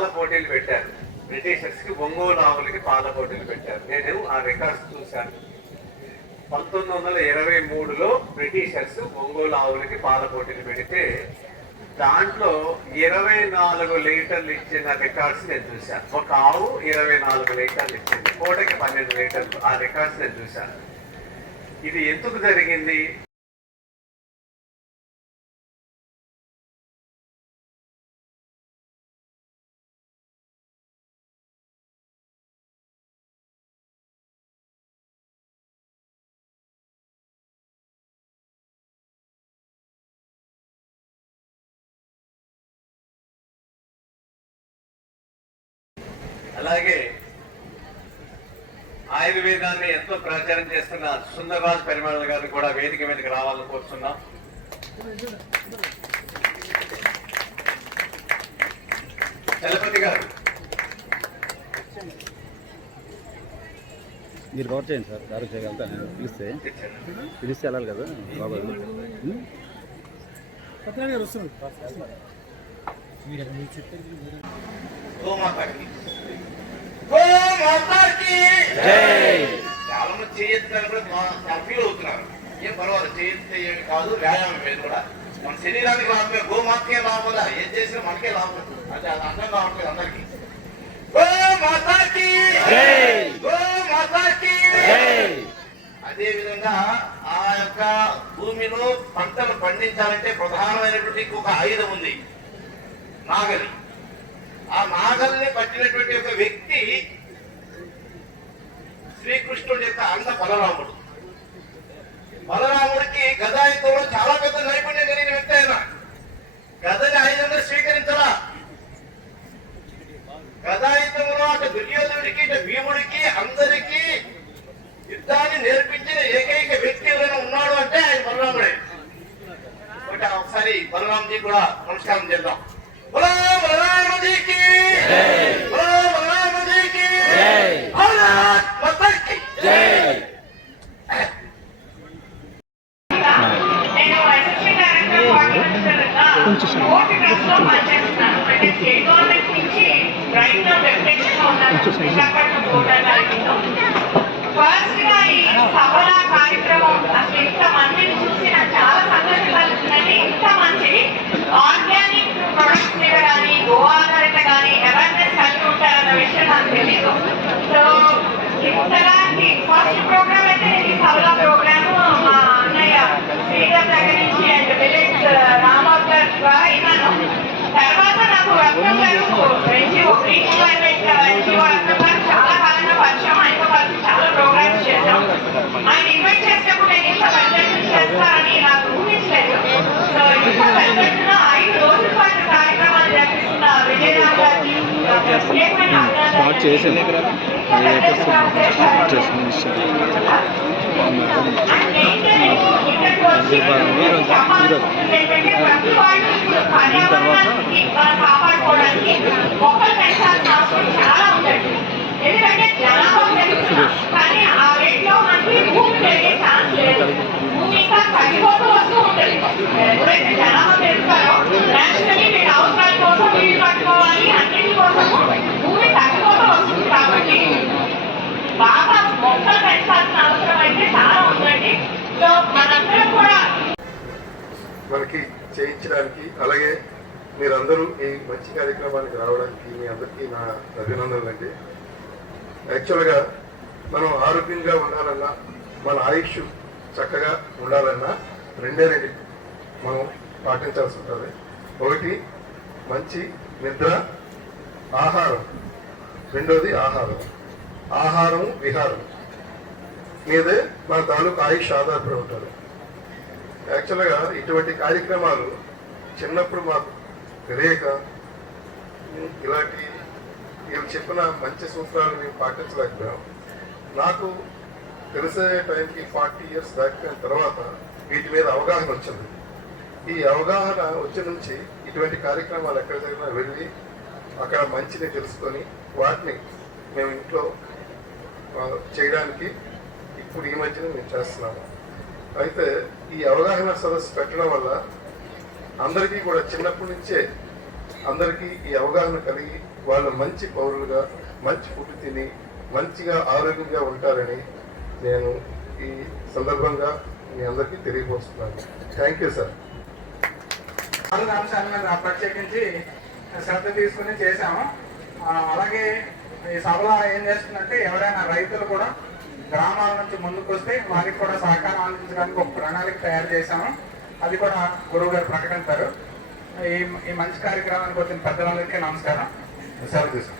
పాల పోటీలు పెట్టారు. బ్రిటిషర్స్ కి ఒంగోలు ఆవులకి పాల పోటీలు పెట్టారు. నేను ఆ రికార్డ్స్ చూశాను. 1923లో బ్రిటిషర్స్ ఒంగోలు ఆవులకి పాల పోటీలు పెడితే దాంట్లో 24 లీటర్లు ఇచ్చిన రికార్డ్స్ నేను చూశాను. ఒక ఆవు 24 లీటర్లు ఇచ్చింది, పూటకి 12 లీటర్లు. ఆ రికార్డ్స్ నేను చూశాను. ఇది ఎందుకు జరిగింది? అలాగే ఆయుర్వేదాన్ని ఎంతో ప్రచారం చేస్తున్న సుందరరాజ్ పరిమళ గారు కూడా వేదిక మీదకి రావాలని కోరుతున్నాం. చలపతి గారు మీరు కవర్ చేయండి సార్. గారు చేయగలుగుతా పిలిస్తే వెళ్ళాలి కదా బాబా. చాలా మంది చేయొచ్చు కూడా ఫీల్ అవుతున్నారు. ఏం పర్వాలేదు, చేయొచ్చు ఏమి కాదు, వ్యాయామం మీద కూడా మన శరీరానికి లాభమే, గోమాతకే లాభం, ఏం చేసినా మనకే లాభం. అంటే అది అర్థం కావట్లేదు అందరికీ. అదే విధంగా ఆ యొక్క భూమిలో పంటలు పండించాలంటే ప్రధానమైనటువంటి ఒక ఆయుధం ఉంది, నాగలి. ఆ నాగల్ని పట్టినటువంటి ఒక వ్యక్తి శ్రీకృష్ణుడి యొక్క అన్న బలరాముడు. బలరాముడికి గదాయుధంలో చాలా పెద్ద నైపుణ్యం కలిగిన వ్యక్తి. ఆయన గదని ఆయుధంగా స్వీకరించరా. గదాయుధంలో అటు దుర్యోధనుడికి ఇటు భీముడికి అందరికీ యుద్ధాన్ని నేర్పించిన ఏకైక వ్యక్తి ఎవరైనా ఉన్నాడు అంటే ఆయన బలరాముడే. ఒకసారి బలరాంజీ కూడా నమస్కారం చేద్దాం. బలరామజీకి బలరామజీకి ఫస్ట్ గా ఈ సభల కార్యక్రమం అసలు ఇంత మందిని చూసి నాకు చాలా సంతోషం కలుగుతుందండి. ఇంత మంచిది ఆర్గానిక్ ప్రొడక్ట్స్ మీద కానీ గో ఆధారిత కానీ అవేర్నెస్ కలిగి ఉంటారన్న విషయం నాకు తెలీదు. సో ఇంతలాంటి ఫస్ట్ ప్రోగ్రామ్ అయితే నేను ఈ సభల ప్రోగ్రామ్ మా అన్నయ్య శ్రీధర్ దగ్గర నుంచి అండ్ విలేజ్ రాంబాబు గారి ద్వారా విన్నాను. తర్వాత నాకు రత్నం గారు ఎన్జిఓ ఎన్జిఓ రత్నం గారు చాలా కాలంగా పరిచయం. ఆయనతో కలిసి చాలా ప్రోగ్రామ్స్ చేశాం. ఆయన ఇన్వైట్ చేసినప్పుడు నేను ఇంత బడ్జెట్ చేస్తారని నాకు ఊహించలేదు. సో ఇంత బడ్జెట్ 5 రోజుల పాటు కార్యక్రమాలు జరిపిస్తున్న విజయరామ్ గారికి ప్రత్యేకమైన కాపాడుకోవడానికి మొక్కలు పెంచాల్సిన అవసరం చాలా ఉందండి. ఎందుకంటే జనాభా పెరుగుతుంది కానీ ఆ రేట్లో మనకి భూమి పెరిగే ఛాన్స్ లేదు. భూమి ఇంకా తగ్గిపోతూ వస్తూ ఉంటుంది. ఎప్పుడైతే జనాభా పెరుగుతారో నేచురల్లీ మీరు అవసరాల కోసం నీళ్ళు పట్టుకోవాలి, అన్నింటి కోసము భూమి తగ్గిపోతూ వస్తుంది. కాబట్టి బాగా మొక్కలు పెంచాల్సిన అవసరం అయితే చాలా ఉందండి. సో మనందరం కూడా మనకి చేయించడానికి, అలాగే మీరందరూ ఈ మంచి కార్యక్రమానికి రావడానికి మీ అందరికీ నా అభినందనలు అండి. యాక్చువల్గా మనం ఆరోగ్యంగా ఉండాలన్నా, మన ఆయుష్ చక్కగా ఉండాలన్నా రెండే మనం పాటించాల్సి ఉంటుంది. ఒకటి మంచి నిద్ర, ఆహారం. రెండోది ఆహారం విహారం మీదే మన తాలూకు ఆయుష్ ఆధారపడి ఉంటారు. యాక్చువల్గా ఇటువంటి కార్యక్రమాలు చిన్నప్పుడు మాకు తెలియక ఇలాంటి వీళ్ళు చెప్పిన మంచి సూత్రాలు మేము పాటించలేకపోయాం. నాకు తెలిసే టైంకి 40 years దాటిన తర్వాత వీటి మీద అవగాహన వచ్చింది. ఈ అవగాహన వచ్చి నుంచి ఇటువంటి కార్యక్రమాలు ఎక్కడ జరిగినా వెళ్ళి అక్కడ మంచిని తెలుసుకొని వాటిని మేము ఇంట్లో చేయడానికి ఇప్పుడు ఈ మధ్యన మేము చేస్తున్నాము. అయితే ఈ అవగాహన సదస్సు పెట్టడం వల్ల అందరికీ కూడా చిన్నప్పటి నుంచే అందరికీ ఈ అవగాహన కలిగి వాళ్ళు మంచి పౌరులుగా మంచి ఫుడ్ తిని మంచిగా ఆరోగ్యంగా ఉంటారని నేను ఈ సందర్భంగా మీ అందరికీ తెలియపరుస్తున్నాను. Thank you sir. 4 అంశాల మీద ప్రత్యేకించి శ్రద్ధ తీసుకుని చేశాము. అలాగే ఈ సభలో ఏం చేస్తుందంటే ఎవరైనా రైతులు కూడా గ్రామాల నుంచి ముందుకు వస్తే వారికి కూడా సహకారం అందించడానికి ఒక ప్రణాళిక తయారు చేశాము. అది కూడా గురువు గారు ప్రకటించారు. ఈ మంచి కార్యక్రమానికి వచ్చిన పెద్దలందరికీ నమస్కారం. సెలవు తీసుకుంటాం.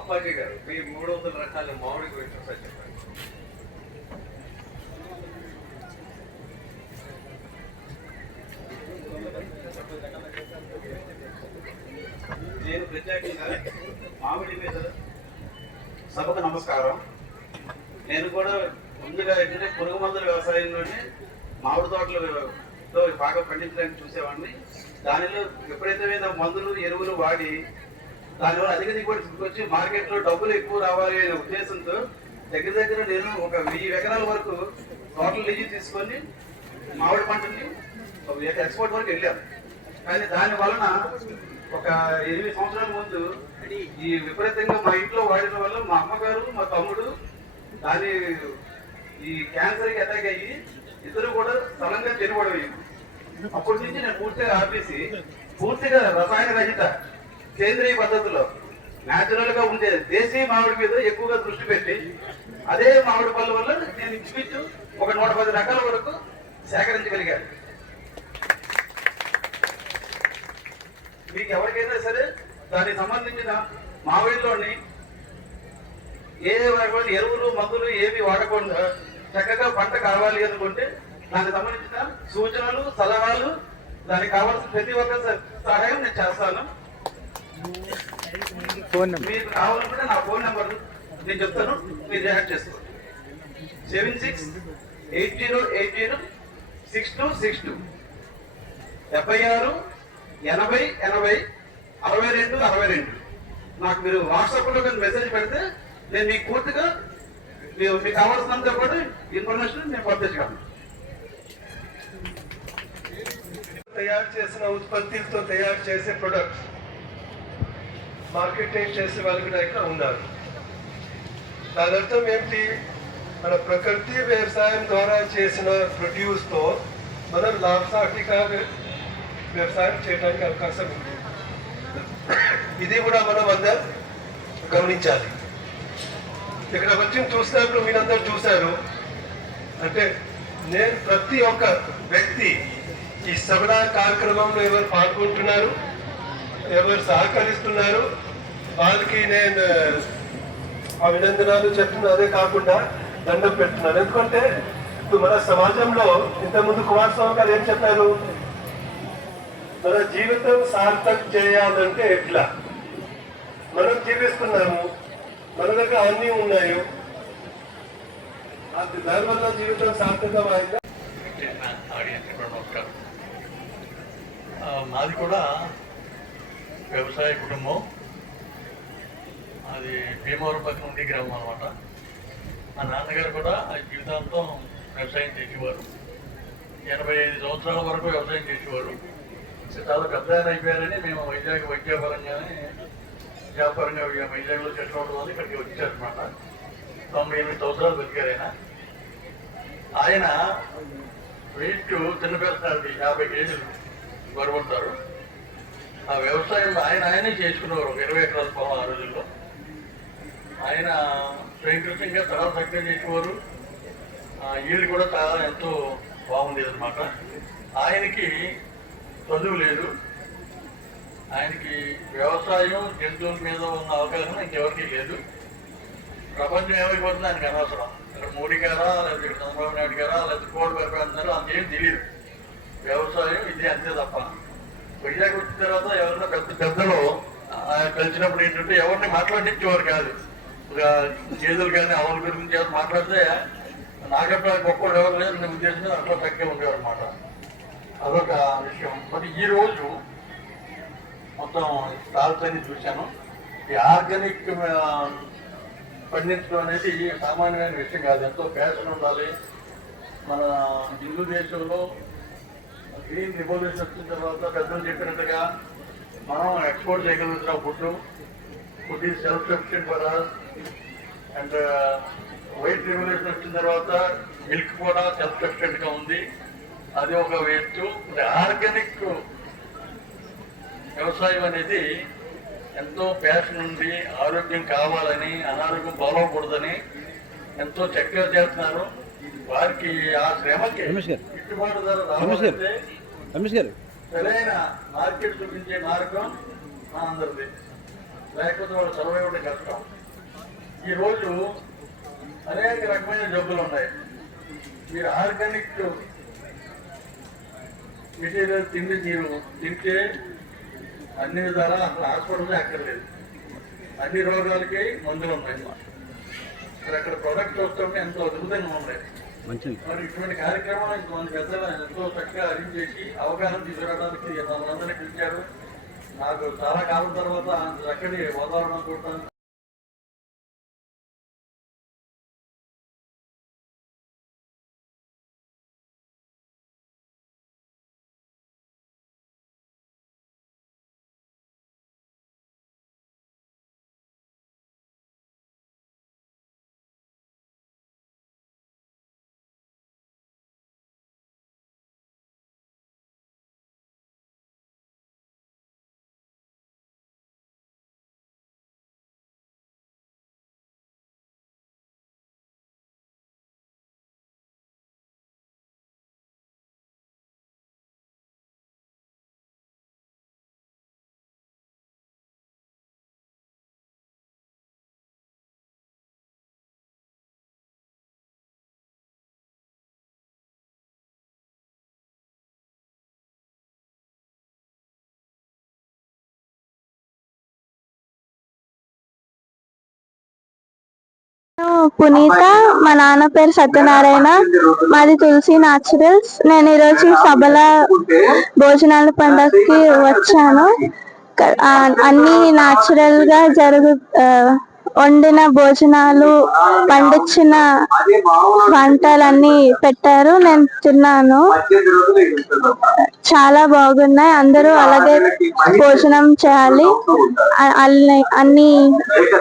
అప్పాజీ గారు మీ 300 రకాల మామిడి గురించి ఒకసారి చెప్పండి. నేను ప్రత్యేకంగా మామిడి మీద సభకు నమస్కారం. నేను కూడా ముందుగా ఏంటంటే పురుగు మందుల వ్యవసాయంలోనే మామిడి తోటలో బాగా పండించడానికి చూసేవాడిని. దానిలో విపరీతమైన మందులు ఎరువులు వాడి దానివల్ల అధిక దిగుబడి వచ్చి మార్కెట్లో డబ్బులు ఎక్కువ రావాలి అనే ఉద్దేశంతో దగ్గర నేను ఒక 1000 ఎకరాల వరకు తోటలు లీజు తీసుకొని మామిడి పంటని ఎక్స్పోర్ట్ వరకు వెళ్ళాను. కానీ దాని వలన ఒక 8 సంవత్సరాల ముందు ఈ విపరీతంగా మా ఇంట్లో వాడిన వల్ల మా అమ్మగారు మా తమ్ముడు ఈ క్యాన్సర్కి అటాక్ అయ్యి ఇద్దరు కూడా స్థలంగా చనిపోవడం. అప్పటి నుంచి నేను పూర్తిగా ఆపేసి పూర్తిగా రసాయన రహిత సేంద్రియ పద్ధతిలో న్యాచురల్ గా ఉండే దేశీయ మామిడి మీద ఎక్కువగా దృష్టి పెట్టి అదే మామిడి పళ్ళ వల్ల నేను ఇంచుమించు ఒక 110 రకాల వరకు సేకరించగలిగాను. మీకు ఎవరికైనా సరే దానికి సంబంధించిన మామిడిలోని ఏ ఎరువులు మందులు ఏమి వాడకుండా చక్కగా పంట కావాలి అనుకుంటే దానికి సంబంధించిన సూచనలు సలహాలు దానికి కావాల్సిన ప్రతి ఒక్క సహాయం నేను చేస్తాను. మీకు కావాలనుకుంటే నా ఫోన్ నెంబర్ నేను చెప్తాను, మీరు రియాక్ట్ చేసుకోండి. 7680806262 7680806262. నాకు మీరు వాట్సాప్లో కానీ మెసేజ్ పెడితే నేను మీకు పూర్తిగా మీకు కావాల్సినంత కూడా ఇన్ఫర్మేషన్ నేను పంపించగలను. తయారు చేసిన ఉత్పత్తులతో తయారు చేసే ప్రొడక్ట్స్ మార్కెటింగ్ చేసే వాళ్ళు కూడా ఇక్కడ ఉన్నారు. దాని అర్థం ఏంటి? మన ప్రకృతి వ్యవసాయం ద్వారా చేసిన ప్రొడ్యూస్తో మనం లాభసాటిగా వ్యవసాయం చేయడానికి అవకాశం ఉంది. ఇది కూడా మనం అందరం గమనించాలి. ఇక్కడ వచ్చి చూసినప్పుడు మీరందరూ చూశారు అంటే నేను ప్రతి ఒక్క వ్యక్తి ఈ సభల కార్యక్రమంలో ఎవరు పాల్గొంటున్నారు, ఎవరు సహకరిస్తున్నారు వాళ్ళకి నేను అభినందనాలు చెప్తున్నాను. అదే కాకుండా దండం పెడుతున్నాను. ఎందుకంటే ఇప్పుడు మన సమాజంలో ఇంతకుముందు కుమారస్వామి గారు ఏం చెప్పారు? మన జీవితం సార్థక చేయాలంటే ఎట్లా? మనం జీవిస్తున్నాము, మన దగ్గర అన్నీ ఉన్నాయి, దానివల్ల జీవితం సార్థకమైందా? మాది కూడా వ్యవసాయ కుటుంబం. అది భీమవరం పక్కన ఉండే గ్రామం అనమాట. మా నాన్నగారు కూడా జీవితాంతం వ్యవసాయం చేసేవారు. 85 సంవత్సరాల వరకు వ్యవసాయం చేసేవారు. చాలా పెద్ద ఆయన అయిపోయారని మేము వైద్యపరంగానే వ్యాపారంగా వైజాగ్లో సెటిల్ అవడం వల్ల ఇక్కడికి వచ్చారనమాట. 98 సంవత్సరాలు బతికారు ఆయన. వెయిట్ చిన్న పర్సనాలిటీ, 50 కేజీలు బరువు ఉంటారు. ఆ వ్యవసాయం ఆయనే చేసుకునేవారు. ఒక 20 ఎకరాల పొలం ఆ రోజుల్లో. ఆయన స్వయంకృతంగా చాలా చక్కగా చేసేవారు. ఈళ్ళు కూడా చాలా ఎంతో బాగుండేది అనమాట. ఆయనకి చదువు లేదు. ఆయనకి వ్యవసాయం జంతువుల మీద ఉన్న అవకాశం ఇంకెవరికి లేదు. ప్రపంచం ఏమైపోతుంది ఆయనకి అనవసరం. ఇక్కడ మోడీ గారా, లేకపోతే చంద్రబాబు నాయుడు గారా, లేకపోతే కోడి పరిపాలన అంతేం తెలియదు. వ్యవసాయం ఇది అంతే తప్ప. వైజాగ్ వచ్చిన తర్వాత ఎవరైనా పెద్దలు కలిసినప్పుడు ఏంటంటే ఎవరిని మాట్లాడించేవారు కాదు. ఒక చేతులు కానీ ఆవుల గురించి ఎవరు మాట్లాడితే నాకప్పుడు గొప్ప ఎవరు లేదు అనే ఉద్దేశంతో అట్లా తగ్గే ఉండేవారు అనమాట. అదొక విషయం. మరి ఈ రోజు మొత్తం స్టాల్స్ అన్ని చూశాను. ఈ ఆర్గానిక్ పండించడం అనేది సామాన్యమైన విషయం కాదు. ఎంతో ప్యాషన్ ఉండాలి. మన హిందూ దేశంలో గ్రీన్ రివల్యూషన్ వచ్చిన తర్వాత పెద్దలు చెప్పినట్టుగా మనం ఎక్స్పోర్ట్ చేయగలుగుతున్నాం. Food is self sufficient for us. And white revolution వచ్చిన తర్వాత మిల్క్ కూడా సెల్ఫ్ సఫిషియెంట్ గా ఉంది. అది ఒక వేస్ట్. ఆర్గానిక్ వ్యవసాయం అనేది ఎంతో ప్యాషన్ ఉంది, ఆరోగ్యం కావాలని, అనారోగ్యం పాలవకూడదని ఎంతో చక్కగా చేస్తున్నారు. వారికి ఆ శ్రమకి గిట్టుబాటు ధర రావాలంటే సరైన మార్కెట్ చూపించే మార్గం మా అందరిది. లేకపోతే వాళ్ళు సర్వైవ్ అవ్వడం కష్టం. ఈరోజు అనేక రకమైన జబ్బులు ఉన్నాయి. మీరు ఆర్గానిక్ మెటీరియల్ మీరు తింటే అన్ని విధాలా అసలు హాస్పిటల్నే అక్కర్లేదు. అన్ని రోగాలకి మందులు ఉన్నాయి. మరి అక్కడ ప్రొడక్ట్ చూస్తుంటే ఎంతో అద్భుతంగా ఉన్నాయి. మరి ఇటువంటి కార్యక్రమాలు ఇంతమంది పెద్దలు ఎంతో చక్కగా అరేంజ్ చేసి అవగాహన తీసుకురావడానికి మనందరినీ పిలిచారు. నాకు చాలా కాలం తర్వాత చక్కటి వాతావరణం చూడటానికి పునీత, మా నాన్న పేరు సత్యనారాయణ, మాది తులసి న్యాచురల్స్. నేను ఈరోజు సభల భోజనాల పండగకి వచ్చాను. అన్ని న్యాచురల్ గా వండిన భోజనాలు, పండించిన వంటలన్నీ పెట్టారు. నేను తిన్నాను, చాలా బాగున్నాయి. అందరూ అలాగే భోజనం చేయాలి. అన్ని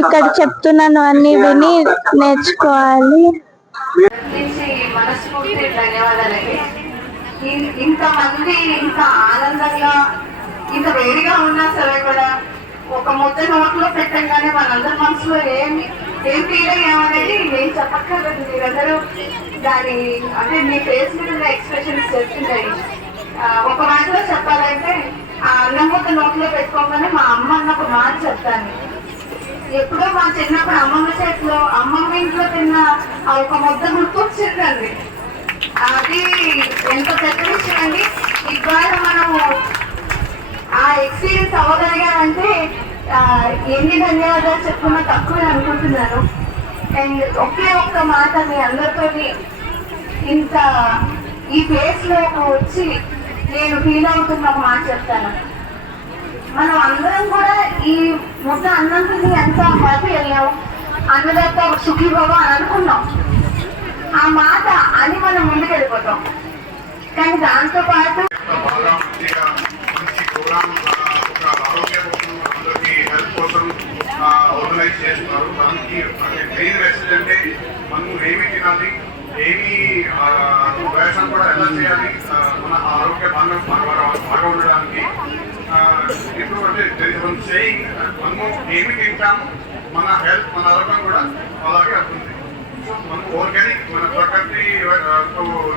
ఇక్కడ చెప్తున్నాను అన్ని విని నేర్చుకోవాలి. మనస్ఫూర్తి ధన్యవాదాలండి. ఇంతమంది ఇంత ఆనందంగా ఇంత వేడిగా ఉన్నా సరే కూడా ఒక ముద్ద నోట్లో పెట్టంగానే మనందరి మనసులో ఏం ఫీలింగ్ ఏమనేది నేను చెప్పక్కర్లేదు. మీరందరూ దాని అంటే మీ ఫేస్ మీద ఉన్న ఎక్స్ప్రెషన్స్ చెప్తున్నాయి. ఒక మాటలో చెప్పాలంటే ఆ అన్నం ముద్ద నోట్లో పెట్టుకోగానే మా అమ్మ అన్నప్పుడు మాట చెప్తాను. ఎప్పుడో మా చిన్నప్పుడు అమ్మమ్మ చేతిలో అమ్మమ్మ ఇంట్లో తిన్న ఆ ఒక ముద్ద గుర్తొచ్చిందండి. అది ఎంత పెద్ద విషయం అండి. ఇవాళ మనము ఆ ఎక్స్పీరియన్స్ అవ్వగలిగానంటే ఎన్ని ధన్యవాదాలు చెప్పుకున్నా తక్కువ అనుకుంటున్నాను. అండ్ ఒకే ఒక్క మాట మీ అందరితో ఇంత ఈ ప్లేస్ లో వచ్చి నేను ఫీల్ అవుతున్న ఒక మాట చెప్తాను. మనం అందరం కూడా ఈ ముద్ద అన్నం తిని ఎంత హ్యాపీ వెళ్ళాం, అన్నదాత సుఖీభవ అని అనుకున్నాం. ఆ మాట అని మనం ముందుకు వెళ్ళిపోతాం. కానీ దాంతో పాటు అందరికీ హెల్ప్ కోసం ఆర్గనైజ్ చేస్తున్నారు. దానికి మెయిన్ మెసేజ్ అంటే మనం ఏమి తినాలి, ఏమి వ్యవసాయం కూడా ఎలా చేయాలి, మన ఆరోగ్య బాగా ఉండడానికి. ఇప్పుడు అంటే సేయింగ్ మనము ఏమి తింటాము, మన హెల్త్ మన ఆరోగ్యం కూడా అలాగే అవుతుంది. సో మనం ఆర్గానిక్ మన ప్రకృతి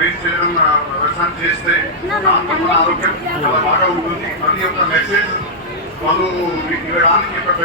రీచ్ చేయడం వ్యవసాయం చేస్తే దాంతో మన ఆరోగ్యం చాలా బాగా ఉంటుంది. అది ఒక మెసేజ్ వాళ్ళు ఇవ్వడానికి ఒక